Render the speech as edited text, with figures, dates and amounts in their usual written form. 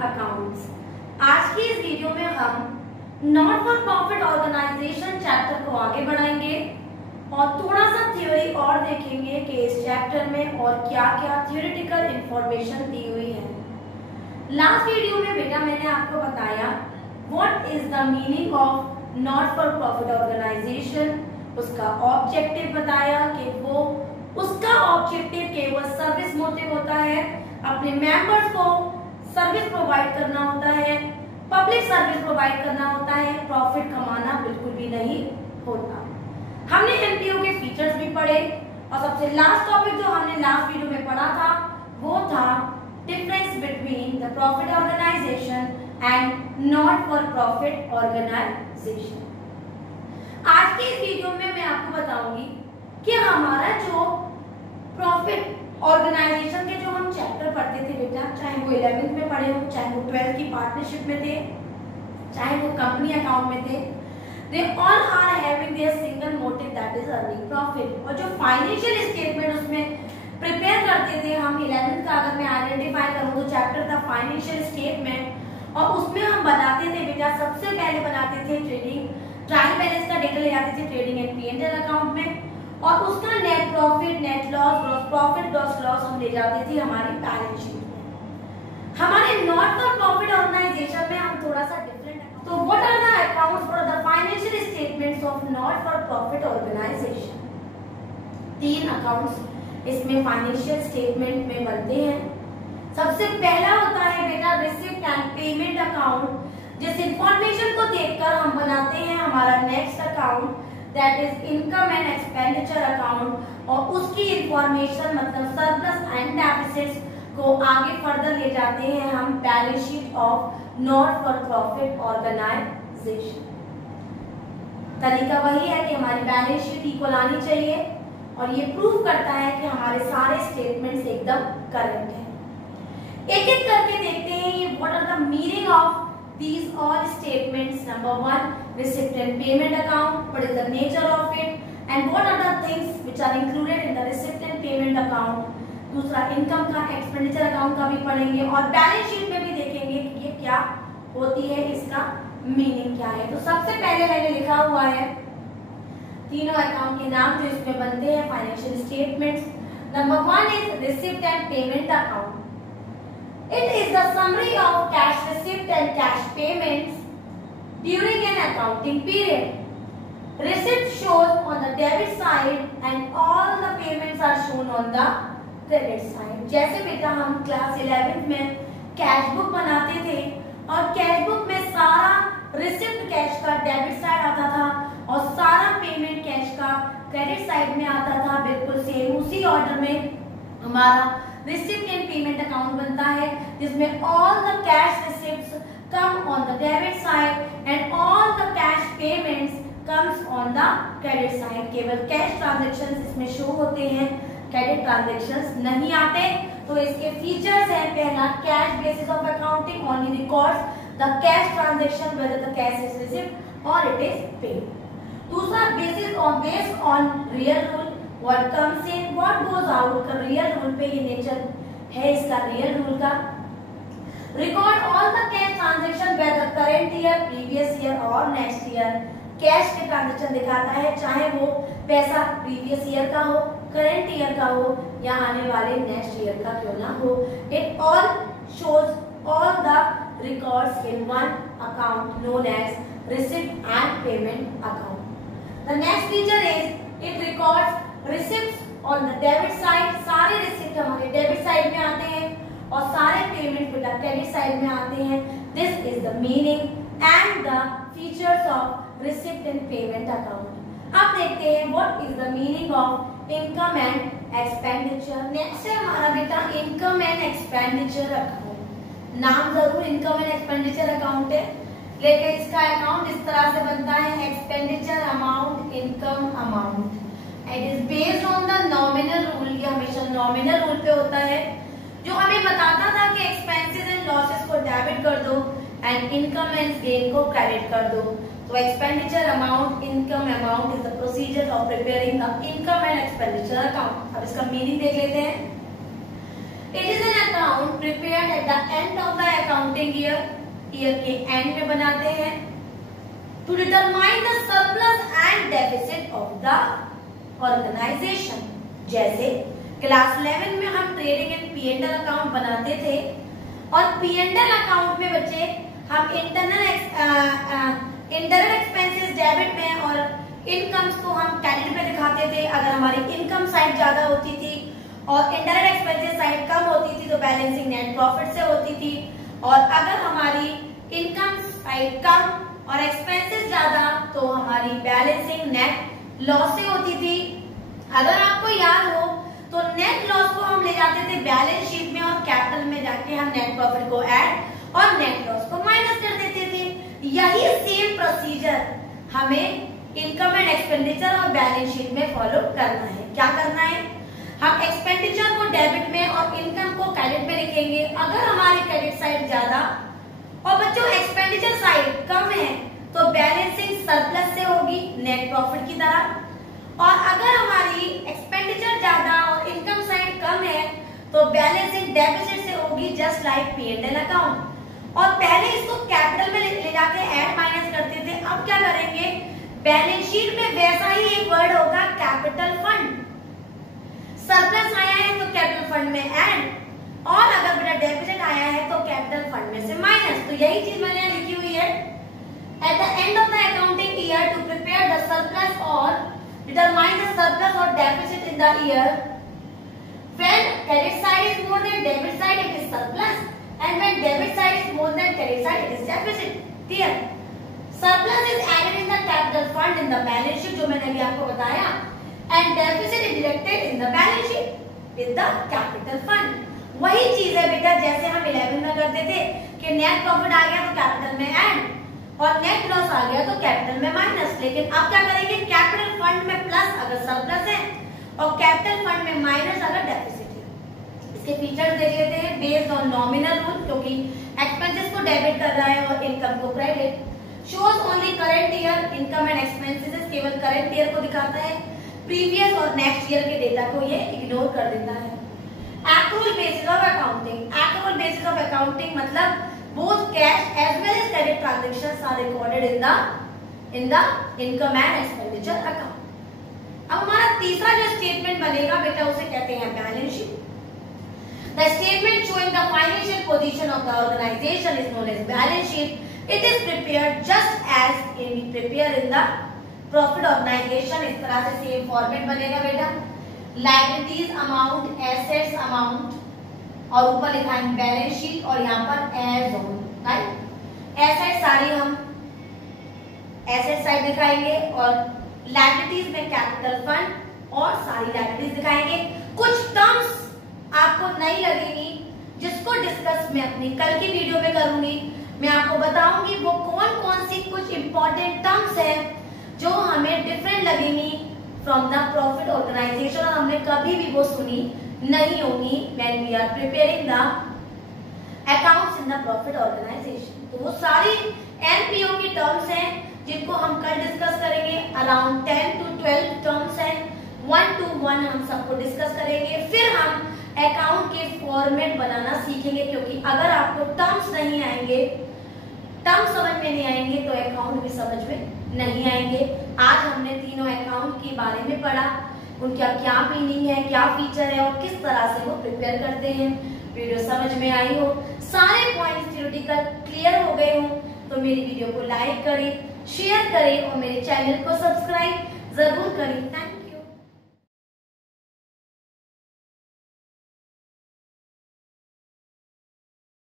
Accounts. आज की इस वीडियो में हम not for profit organisation chapter को आगे बढ़ाएंगे और थोड़ा सा थ्योरी और देखेंगे कि इस चैप्टर में और क्या क्या थ्योरेटिकल इंफॉर्मेशन दी हुई है। लास्ट वीडियो में बेटा मैंने आपको बताया what is the meaning of not for profit organisation, उसका ऑब्जेक्टिव बताया कि वो उसका ऑब्जेक्टिव केवल सर्विस मोटिव होता है, अपने मेंबर्स को सर्विस प्रोवाइड करना होता है, पब्लिक सर्विस प्रोवाइड करना होता है, प्रॉफिट कमाना बिल्कुल भी नहीं होता। हमने एमटीओ के फीचर्स भी पढ़े और सबसे लास्ट टॉपिक जो हमने लास्ट वीडियो में पढ़ा था वो था difference between the profit organisation and not for profit organisation. आज की इस वीडियो में मैं आपको बताऊंगी कि हमारा जो प्रॉफिट ऑर्गेनाइजेशन के जो हम चैप्टर पढ़ते थे बेटा, चाहे वो 11th में पढ़े हो, चाहे वो 12th की पार्टनरशिप में थे, चाहे वो कंपनी अकाउंट में थे, they all are having their single motive that is earning profit। और जो फाइनेंशियल स्टेटमेंट उसमें प्रिपेयर करते थे हम 11th का, अगर मैं आइडेंटिफाई करूं तो चैप्टर था फाइनेंशियल स्टेटमेंट, और उसमें हम बनाते थे बेटा, सबसे पहले बनाते थे ट्रायल बैलेंस का डेटा ले आते थे ट्रेडिंग एंड P&L अकाउंट में, और उसका net profit, net loss, gross profit, gross loss हम ले जाते थे हमारी बैलेंस शीट में। हमारे नॉट फॉर प्रॉफिट ऑर्गेनाइजेशन में हम थोड़ा सा डिफरेंट है। तो what are the accounts for the financial statements of not for profit organisation? 3 accounts इसमें फाइनेंशियल स्टेटमेंट में बनते हैं। सबसे पहला होता है बेटा रिसिप्ट एंड पेमेंट अकाउंट, जिस इंफॉर्मेशन को देखकर हम बनाते हैं हमारा next account that is income and expenditure account, और उसकी इंफॉर्मेशन मतलब सरप्लस एंड डेफिसिट्स को आगे फर्दर ले जाते हैं हम balance sheet of not for profit organisation. तरीका वही है कि हमारी बैलेंस शीट इक्वल आनी चाहिए और ये प्रूव करता है कि हमारे सारे स्टेटमेंट्स एकदम करेक्ट हैं। एक एक करके देखते हैं ये what are the meaning of these all statements। Number 1, receipt and payment account, what is the nature of it and what are the things which are included in the receipt and payment account। दूसरा income का, expenditure account का भी पढ़ेंगे और balance sheet में भी देखेंगे कि ये क्या होती है, इसका मीनिंग क्या है। तो सबसे पहले मैंने लिखा हुआ है तीनों अकाउंट के नाम जो इसमें बनते हैं financial statements. Number 1 is receipt and payment account. It is the summary of cash receipt and cash payments during an accounting period. Receipt shows on the debit side and all the payments are shown on the credit side। जैसे बेटा हम class 11th में cash book बनाते थे और cash book में सारा receipt cash का डेबिट साइड आता था और सारा पेमेंट कैश का क्रेडिट साइड में आता था। बिल्कुल सेम उसी ऑर्डर में हमारा रिसिप्ट एंड पेमेंट अकाउंट बनता है, जिसमें all the cash receipts come on the debit side and all the cash payments comes on the credit side. केवल कैश ट्रांजैक्शंस इसमें शो होते हैं, क्रेडिट ट्रांजैक्शंस नहीं आते। तो इसके फीचर्स हैं, पहला cash basis of accounting only records the cash transaction whether the cash is received और इट इज पेड। दूसरा based on real rule, what comes in what goes out का रियल रूल पे ये नेचर है इसका real rule का। Record all the cash transaction whether current year, previous year और next year. Cash के transaction दिखाता है चाहे वो पैसा प्रीवियस ईयर का हो, करंट ईयर का हो या आने वाले नेक्स्ट ईयर का क्यों ना हो। It all shows all the records in one account known as receipt and payment account. The next feature is it records receipt on the debit side. सारे रिसिप्ट हमारे डेबिट साइड में आते हैं और सारे पेमेंट बेटा क्रेडिट साइड में आते हैं। This is the meaning and the features of receipt and payment account. अब देखते हैं what is the meaning of income and expenditure. Next है हमारा बेटा इनकम एंड एक्सपेंडिचर अकाउंट। नाम जरूर इनकम एंड एक्सपेंडिचर अकाउंट है, लेकिन इसका अकाउंट इस तरह से बनता है expenditure amount, income amount. It is based on the nominal rule। ये हमेशा नॉमिनल रूल पे होता है जो हमें बताता था कि एक्सपेंसेस एंड लॉसेस को डेबिट कर दो एंड इनकम एंड गेन को क्रेडिट कर दो। तो expenditure amount, income amount is the procedure of preparing the income and expenditure account. अब इसका मीनिंग देख लेते हैं। It is an account prepared at the end of the accounting year, year के एंड में बनाते हैं। To determine the surplus and deficit of the organisation, जैसे क्लास 11 में हम ट्रेडिंग एंड P&L अकाउंट बनाते थे और P&L अकाउंट में बच्चे हम इंटरनल एक्सपेंसेस डेबिट में और इनकम्स को हम क्रेडिट में दिखाते थे। अगर हमारी इनकम साइड ज्यादा होती थी और इंटरनल एक्सपेंसेस साइड कम होती थी तो बैलेंसिंग नेट प्रॉफिट से होती थी, और अगर हमारी इनकम साइड कम और एक्सपेंसेस ज्यादा तो हमारी बैलेंसिंग नेट लॉस से होती थी। अगर आपको याद हो तो नेट लॉस को हम ले जाते थे बैलेंस शीट में और कैपिटल में जाके हम नेट प्रॉफिट को ऐड और नेट लॉस को माइनस कर देते थे। यही सेम प्रोसीजर हमें इनकम एंड एक्सपेंडिचर और बैलेंस शीट में फॉलो करना है। क्या करना है, हम एक्सपेंडिचर को डेबिट में और इनकम को क्रेडिट में लिखेंगे। अगर हमारी क्रेडिट साइड ज्यादा और बच्चों एक्सपेंडिचर साइड कम है तो बैलेंसिंग सरप्लस से होगी नेट प्रॉफिट की तरह, और अगर हमारी एक्सपेंडिचर ज्यादा और इनकम साइड कम है तो बैलेंसिंग डेफिसिट से होगी, जस्ट लाइक P&L अकाउंट। और पहले इसको कैपिटल में ले जाके ऐड माइनस करते थे, अब क्या करेंगे, बैलेंस शीट में वैसा ही एक वर्ड होगा कैपिटल फंड। सरप्लस आया है तो कैपिटल फंड में ऐड, और अगर बेटा डेफिसिट आया है तो कैपिटल फंड में से माइनस। तो यही चीज मैंने यहाँ लिखी हुई है, at the end of the accounting year to prepare the surplus और determine the surplus or deficit in the year. When credit side is more than debit side, it is surplus, and when debit side is more than credit side, it is deficit. Clear? Surplus is added in the capital fund in the balance sheet, जो मैंने अभी आपको बताया, and deficit is deducted in the balance sheet with the capital fund. वही चीज है बेटा जैसे हम 11 में करते थे कि नेट प्रॉफिट आ गया तो कैपिटल में ऐड और नेट लॉस आ गया तो कैपिटल में माइनस। लेकिन अब क्या करेंगे, कैपिटल फंड में प्लस अगर सरप्लस है और कैपिटल फंड में माइनस अगर डेफिसिट है। इसके फीचर्स देख लेते हैं। बेस्ड ऑन नॉमिनल रूल, क्योंकि एक्सपेंसेस को डेबिट कर रहा है और इनकम को credit. Shows only current year, income and expenses केवल करंट ईयर को दिखाता है, प्रीवियस और नेक्स्ट ईयर के डेटा को ये इग्नोर कर देता है। Accrual basis of accounting, accrual basis of accounting मतलब both cash as well as credit transactions are recorded in the income and expenditure account. अब हमारा तीसरा जो स्टेटमेंट बनेगा बेटा उसे कहते हैं balance sheet. The statement showing the financial position of the organization is known as balance sheet. It is prepared just as we prepare in the profit organization. इस तरह से सेम फॉर्मेट बनेगा बेटा। Liabilities amount, assets amount और ऊपर लिखा है balance sheet और यहाँ पर एज ऑन, राइट। एसेट सारी हम एसेट साइड दिखाएंगे और लायबिलिटीज में कैपिटल फंड और सारी लायबिलिटीज दिखाएंगे। कुछ टर्म्स आपको नहीं लगेंगी जिसको डिस्कस मैं अपनी कल की वीडियो में करूंगी। मैं आपको बताऊंगी वो कौन कौन सी कुछ इंपॉर्टेंट टर्म्स है जो हमें डिफरेंट लगेंगी फ्रॉम द प्रॉफिट ऑर्गेनाइजेशन और हमने कभी भी वो सुनी नहीं होगी when we are preparing the accounts in the profit organization। तो वो सारी NPO की टर्म्स हैं जिनको हम कल डिस्कस करेंगे। अराउंड 10 to 12 टर्म्स हैं, 1 to 1 हम सबको डिस्कस करेंगे। फिर हम अकाउंट के फॉर्मेट बनाना सीखेंगे, क्योंकि अगर आपको टर्म्स नहीं आएंगे, टर्म्स समझ में नहीं आएंगे तो अकाउंट भी समझ में नहीं आएंगे। आज हमने तीनों अकाउंट के बारे में पढ़ा, उनका क्या मीनिंग है, क्या फीचर है और किस तरह से वो प्रिपेयर करते हैं। वीडियो समझ में आई हो, सारे पॉइंट्स थ्योरेटिकल क्लियर हो गए हो तो मेरी वीडियो को लाइक करें, शेयर करें और मेरे चैनल को सब्सक्राइब जरूर करें। Thank you.